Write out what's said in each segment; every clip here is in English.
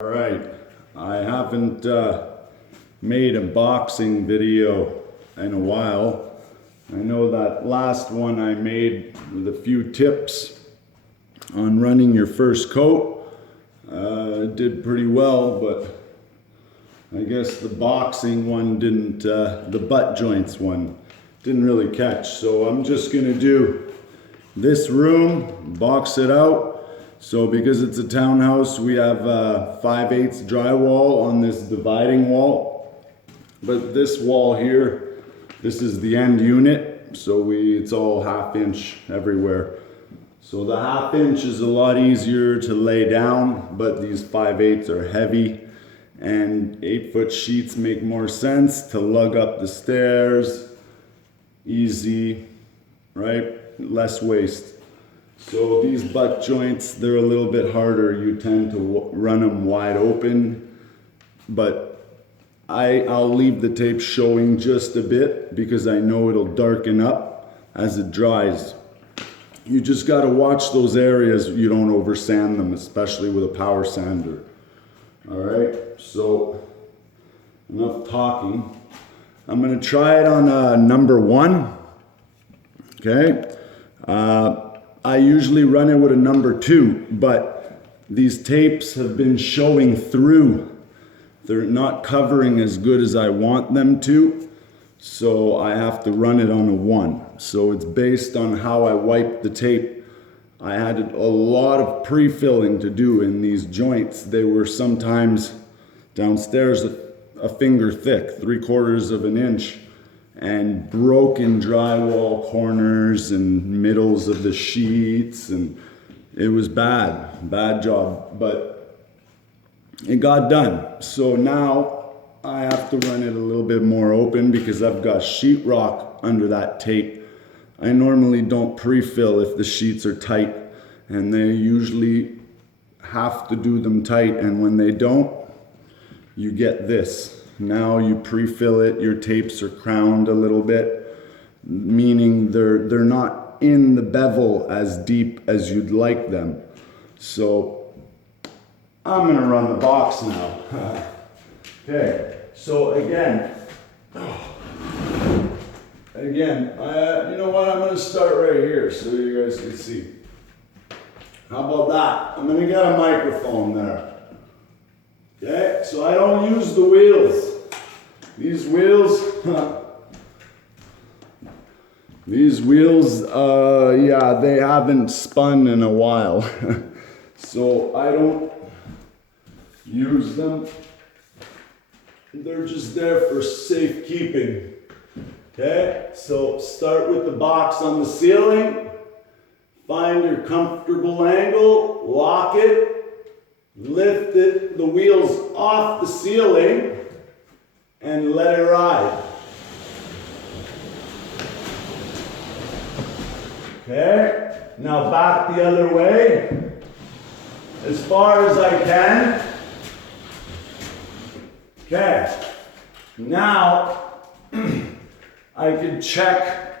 All right, I haven't made a boxing video in a while. I know that last one I made with a few tips on running your first coat did pretty well, but I guess the boxing one didn't, the butt joints one didn't really catch. So I'm just gonna do this room, box it out. So because it's a townhouse, we have 5/8 drywall on this dividing wall. But this wall here, this is the end unit. So it's all 1/2 inch everywhere. So the 1/2 inch is a lot easier to lay down, but these 5/8 are heavy. And 8-foot sheets make more sense to lug up the stairs. Easy, right? Less waste. So these butt joints, they're a little bit harder. You tend to run them wide open, but I'll leave the tape showing just a bit because I know it'll darken up as it dries. You just got to watch those areas you don't over sand them, especially with a power sander. All right, so enough talking. I'm gonna try it on number 1, okay? I usually run it with a number 2, but these tapes have been showing through. They're not covering as good as I want them to, so I have to run it on a 1. So it's based on how I wipe the tape. I had a lot of pre-filling to do in these joints. They were sometimes downstairs a finger thick, 3/4 of an inch. And broken drywall corners and middles of the sheets, and it was bad job, but it got done. So now I have to run it a little bit more open because I've got sheetrock under that tape. I normally don't pre-fill if the sheets are tight, and they usually have to do them tight, and when they don't, you get this. Now you pre-fill it, your tapes are crowned a little bit, meaning they're not in the bevel as deep as you'd like them. So I'm gonna run the box now. Okay, so again, you know what, I'm gonna start right here so you guys can see. How about that? I'm gonna get a microphone there. Okay, so I don't use the wheels. These wheels, yeah, they haven't spun in a while. So I don't use them. They're just there for safekeeping. Okay, so start with the box on the ceiling. Find your comfortable angle, lock it. Lift the wheels off the ceiling and let it ride. Okay, now back the other way as far as I can. Okay, now I can check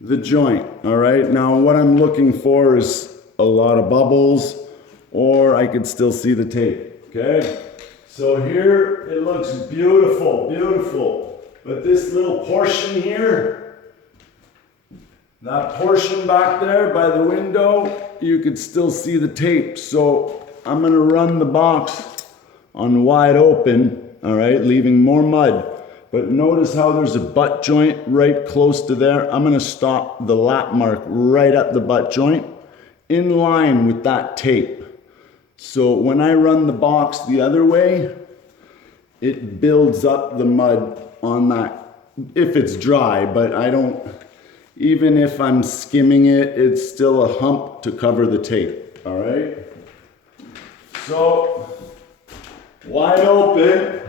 the joint. All right, now what I'm looking for is a lot of bubbles, or I could still see the tape, okay? So here, it looks beautiful, beautiful. But this little portion here, that portion back there by the window, you could still see the tape. So I'm gonna run the box on wide open, all right, leaving more mud. But notice how there's a butt joint right close to there. I'm gonna stop the lap mark right at the butt joint in line with that tape. So when I run the box the other way, it builds up the mud on that, if it's dry, but I don't, even if I'm skimming it, it's still a hump to cover the tape, all right? So, wide open,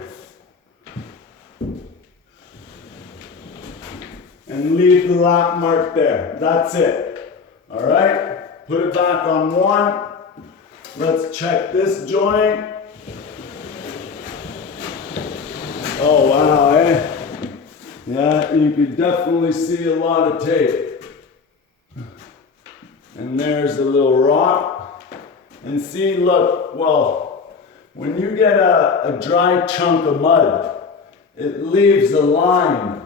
and leave the lap mark there. That's it, all right? Put it back on 1. Let's check this joint. Oh wow, eh? Yeah, you could definitely see a lot of tape. And there's a little rock. And see, look, well, when you get a dry chunk of mud, it leaves a line.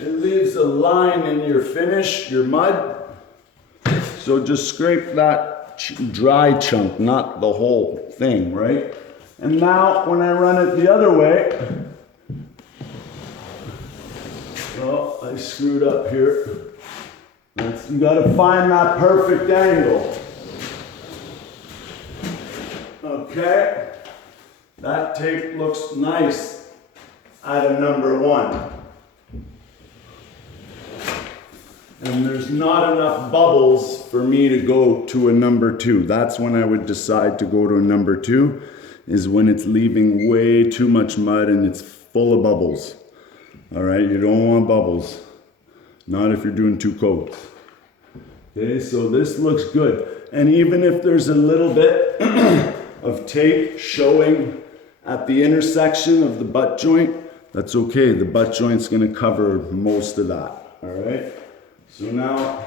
It leaves a line in your finish, your mud. So just scrape that dry chunk, not the whole thing, right? And now when I run it the other way, oh, I screwed up here. You gotta find that perfect angle. Okay, that tape looks nice at a number 1. And there's not enough bubbles for me to go to a number 2. That's when I would decide to go to a number 2, is when it's leaving way too much mud and it's full of bubbles. All right, you don't want bubbles. Not if you're doing 2 coats. Okay, so this looks good. And even if there's a little bit of tape showing at the intersection of the butt joint, that's okay. The butt joint's gonna cover most of that, all right? So now,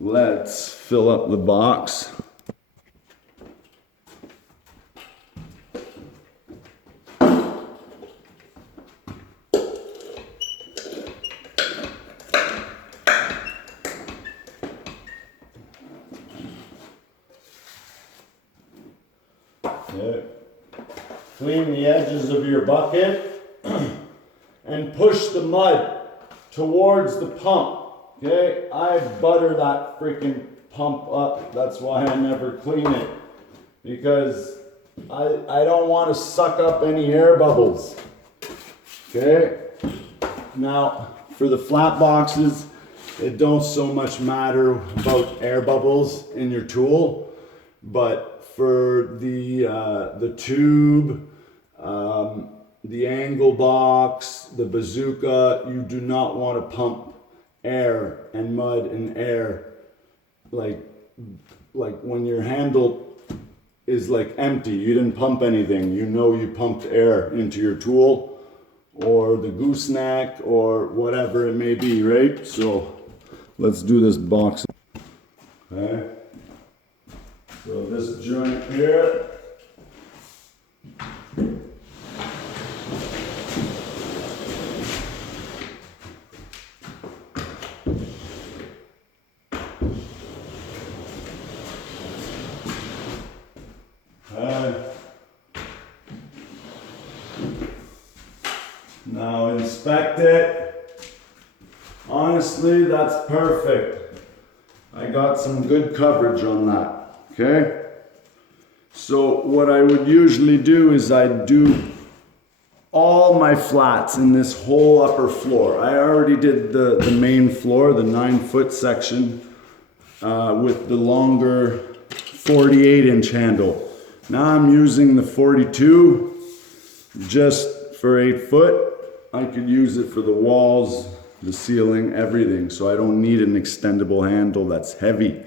let's fill up the box. Okay. Clean the edges of your bucket and push the mud towards the pump. Okay, I butter that freaking pump up. That's why I never clean it, because I don't want to suck up any air bubbles. Okay, now for the flat boxes, it don't so much matter about air bubbles in your tool, but for the tube, the angle box, the bazooka, you do not want to pump air and mud and air like when your handle is like empty, you didn't pump anything, you know you pumped air into your tool or the gooseneck or whatever it may be, right? So let's do this box. Okay. So this joint here, now inspect it. Honestly, that's perfect. I got some good coverage on that. Okay, so what I would usually do is I'd do all my flats in this whole upper floor. I already did the main floor, the 9-foot section with the longer 48-inch handle. Now I'm using the 42 just for 8 foot. I could use it for the walls, the ceiling, everything. So I don't need an extendable handle that's heavy.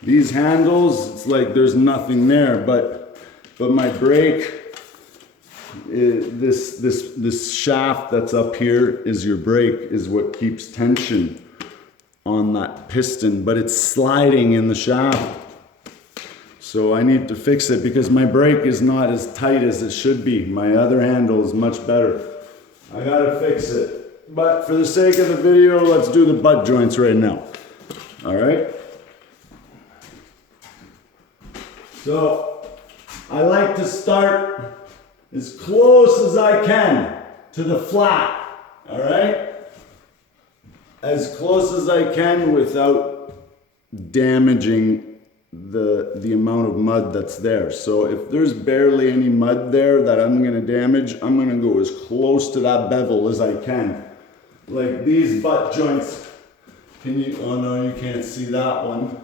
These handles, it's like there's nothing there, but my brake, this shaft that's up here is your brake, is what keeps tension on that piston, but it's sliding in the shaft. So I need to fix it because my brake is not as tight as it should be. My other handle is much better. I gotta fix it. But for the sake of the video, let's do the butt joints right now. All right? So I like to start as close as I can to the flat, all right? As close as I can without damaging the amount of mud that's there. So if there's barely any mud there that I'm gonna damage, I'm gonna go as close to that bevel as I can. Like these butt joints, oh no, you can't see that one.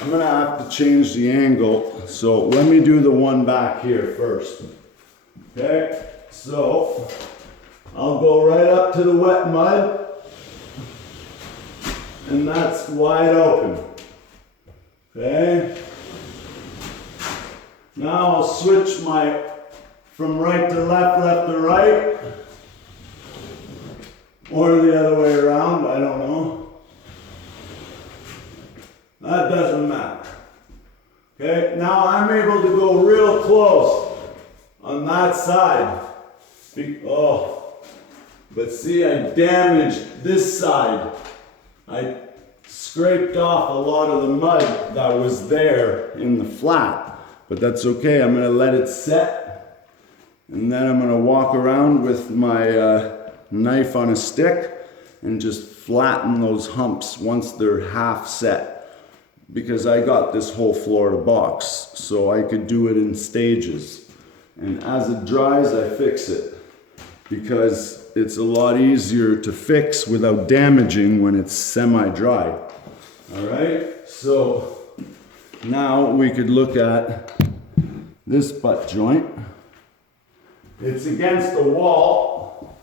I'm gonna have to change the angle. So let me do the one back here first. Okay, so I'll go right up to the wet mud and that's wide open. Okay, now I'll switch from right to left, left to right, or the other way around, I don't know. That doesn't matter. Okay, now I'm able to go real close on that side. But see, I damaged this side. I scraped off a lot of the mud that was there in the flat, but that's okay. I'm gonna let it set, and then I'm gonna walk around with my knife on a stick and just flatten those humps once they're half set, because I got this whole Florida box, so I could do it in stages. And as it dries, I fix it, because it's a lot easier to fix without damaging when it's semi-dry. All right, so now we could look at this butt joint. It's against the wall,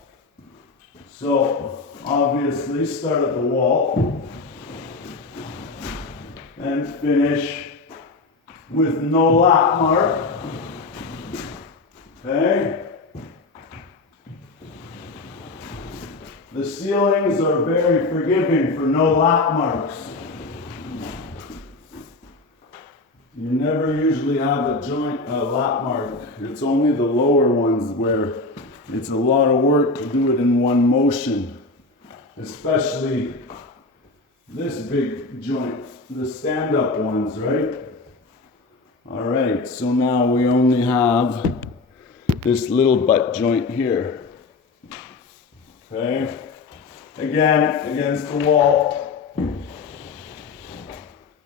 so obviously start at the wall and finish with no lap mark. Okay? The ceilings are very forgiving for no lap marks. You never usually have a lap mark. It's only the lower ones where it's a lot of work to do it in one motion. Especially this big joint, the stand-up ones, right? All right, so now we only have this little butt joint here. Okay, again, against the wall.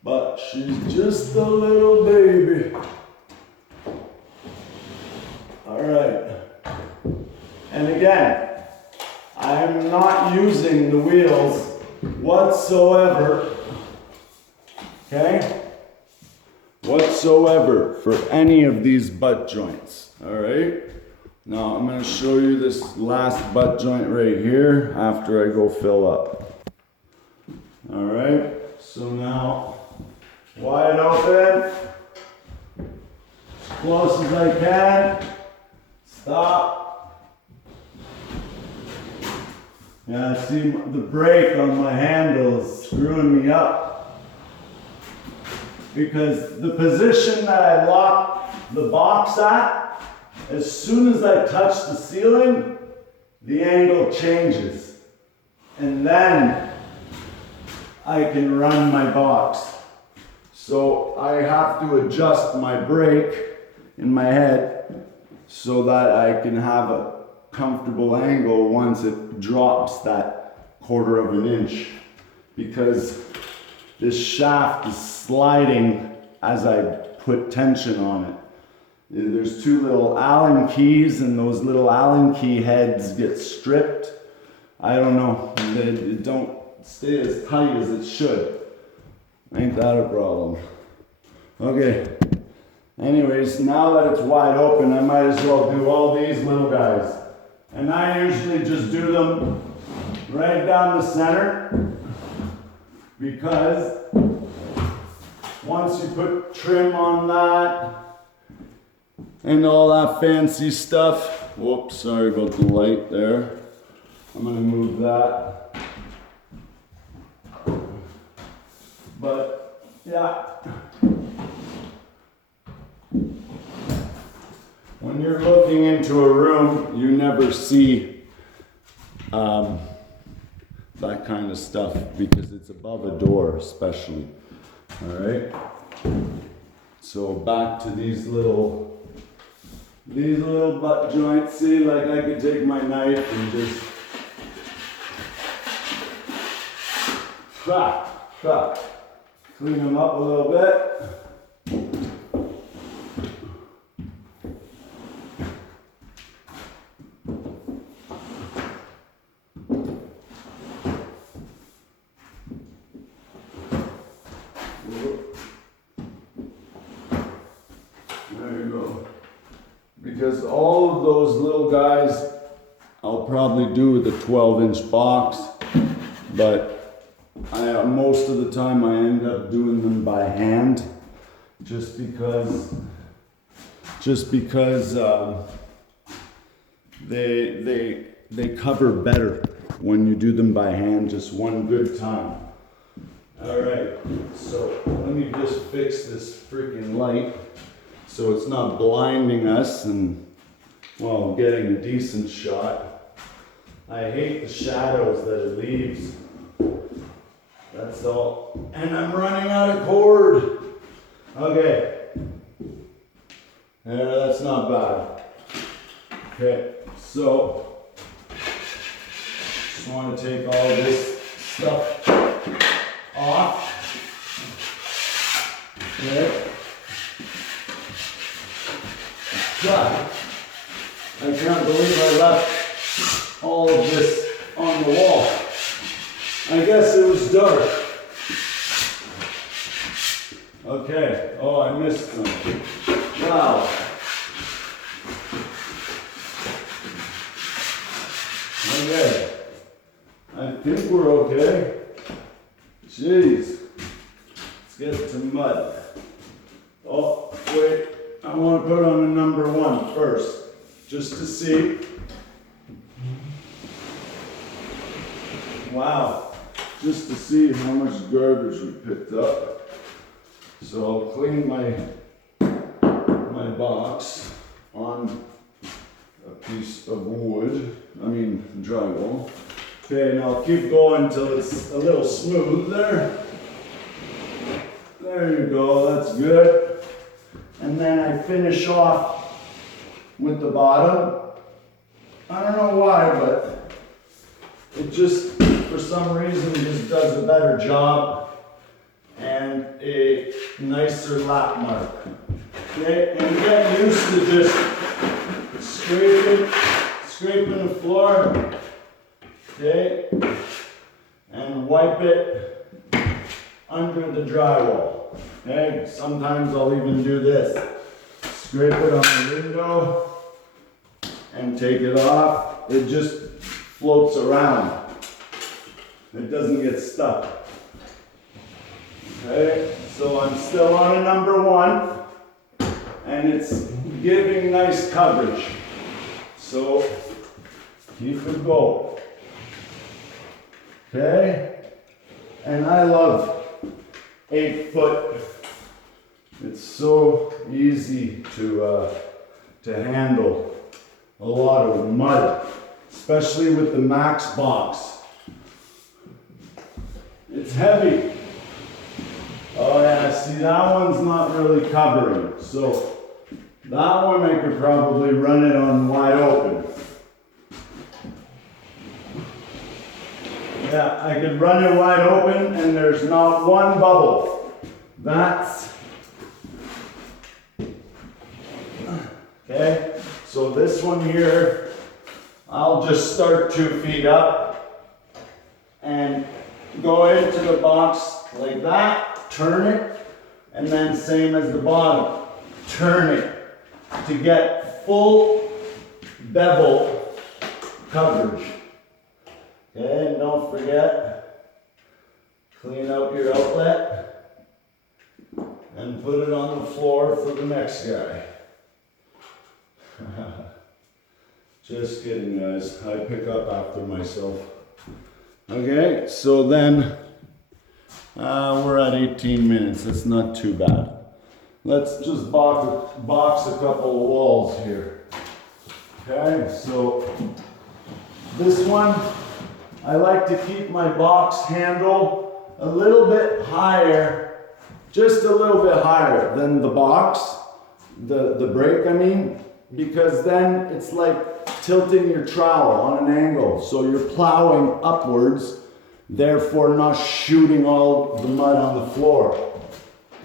But she's just a little baby. All right. And again, I'm not using the wheels whatsoever. Okay? Whatsoever for any of these butt joints. All right? Now I'm going to show you this last butt joint right here after I go fill up. All right, so now wide open, as close as I can, stop. Yeah, see the brake on my handle is screwing me up, because the position that I lock the box at, as soon as I touch the ceiling, the angle changes. And then I can run my box. So I have to adjust my brake in my head so that I can have a comfortable angle once it drops that 1/4 of an inch. Because this shaft is sliding as I put tension on it. There's 2 little Allen keys, and those little Allen key heads get stripped. I don't know, they don't stay as tight as it should. Ain't that a problem? Okay, anyways, now that it's wide open, I might as well do all these little guys. And I usually just do them right down the center, because once you put trim on that, and all that fancy stuff. Whoops, sorry about the light there. I'm gonna move that. But yeah. When you're looking into a room, you never see that kind of stuff, because it's above a door especially. All right. So back to these little butt joints. See, like I could take my knife and just clean them up a little bit. There you go. Because all of those little guys, I'll probably do with a 12-inch box, but most of the time I end up doing them by hand, just because they cover better when you do them by hand just one good time. All right, so let me just fix this freaking light so it's not blinding us and, well, getting a decent shot. I hate the shadows that it leaves. That's all. And I'm running out of cord. Okay. Yeah, that's not bad. Okay, so just want to take all this stuff off. Okay. God, I can't believe I left all of this on the wall. I guess it was dark. Okay, oh, I missed something. Wow. Okay, I think we're okay. Jeez, let's get to mud. Oh, wait, I want to put on a number 1 first, just to see. Wow, just to see how much garbage we picked up. So I'll clean my box on a piece of wood, drywall. Okay, now I'll keep going until it's a little smooth there. There you go, that's good. And then I finish off with the bottom. I don't know why, but it just, for some reason, just does a better job and a nicer lap mark. Okay, and get used to just scraping the floor, okay, and wipe it under the drywall. Okay, sometimes I'll even do this. Scrape it on the window and take it off. It just floats around. It doesn't get stuck. Okay, so I'm still on a number 1 and it's giving nice coverage. So keep it going. Okay, and I love 8 foot. It's so easy to handle a lot of mud, especially with the Max box. It's heavy. Oh yeah, see that one's not really covering. So that one I could probably run it on wide open. Yeah, I could run it wide open and there's not one bubble. That's okay. So this one here, I'll just start 2 feet up and go into the box like that, turn it, and then same as the bottom, turn it to get full bevel coverage. Okay, and don't forget, clean out your outlet and put it on the floor for the next guy. Just kidding, guys. I pick up after myself. Okay, so then we're at 18 minutes. That's not too bad. Let's just box a couple of walls here. Okay, so this one, I like to keep my box handle a little bit higher, just a little bit higher than the box, the brake, because then it's like tilting your trowel on an angle. So you're plowing upwards, therefore not shooting all the mud on the floor.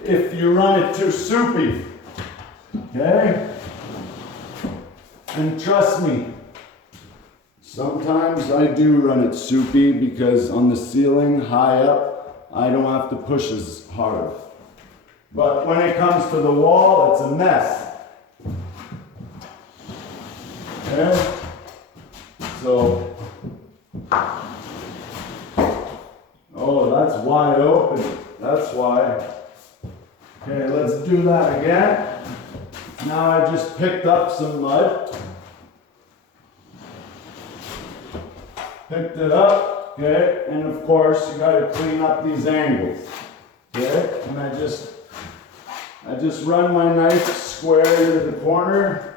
If you run it too soupy, okay? And trust me, sometimes I do run it soupy because on the ceiling high up, I don't have to push as hard. But when it comes to the wall, it's a mess. Okay? So, oh, that's wide open. That's why. Okay, let's do that again. Now I just picked up some mud. Picked it up. okay? And of course, you gotta clean up these angles, okay? And I just run my knife square into the corner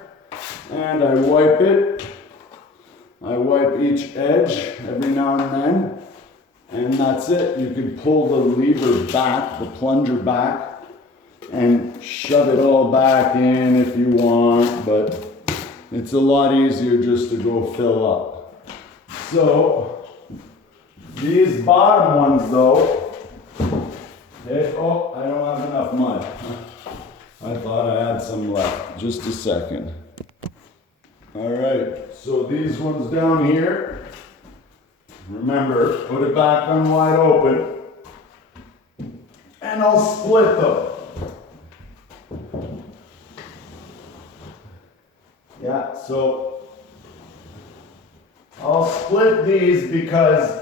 and I wipe it. I wipe each edge every now and then, and that's it. You can pull the lever back, the plunger back, and shove it all back in if you want, but it's a lot easier just to go fill up. So, these bottom ones though, okay, oh, I don't have enough mud. I thought I had some left. Just a second. All right, so these ones down here, remember, put it back on wide open, and I'll split them. Yeah, so I'll split these because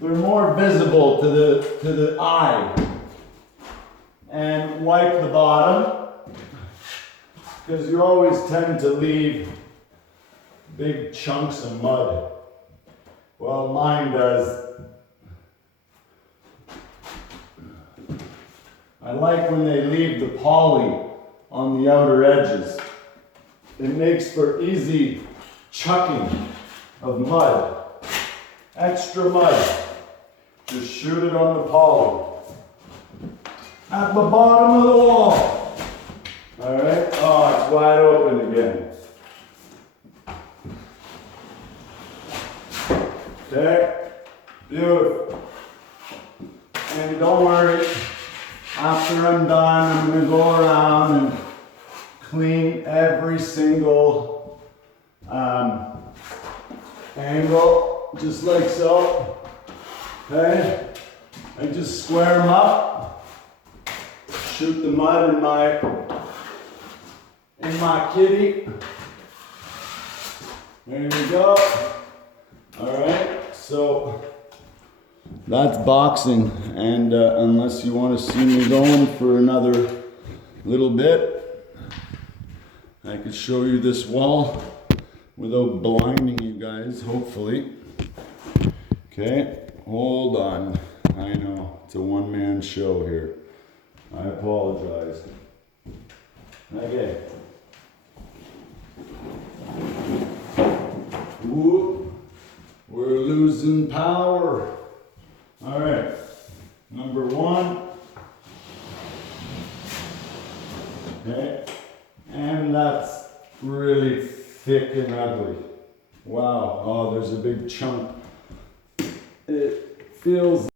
they're more visible to the eye. And wipe the bottom, because you always tend to leave big chunks of mud. Well, mine does. I like when they leave the poly on the outer edges. It makes for easy chucking of mud. Extra mud. Just shoot it on the poly. At the bottom of the wall. Alright? Oh, it's wide open again. Okay? Beautiful. And don't worry, after I'm done, I'm going to go around and clean every single angle, just like so. Okay? I just square them up. Shoot the mud in my kitty. There we go. All right, so that's boxing, and unless you want to see me going for another little bit, I could show you this wall without blinding you guys, hopefully. Okay, hold on. I know, it's a one-man show here. I apologize. Okay. Whoop. We're losing power. All right. Number one. Okay. And that's really thick and ugly. Wow. Oh, there's a big chunk. It feels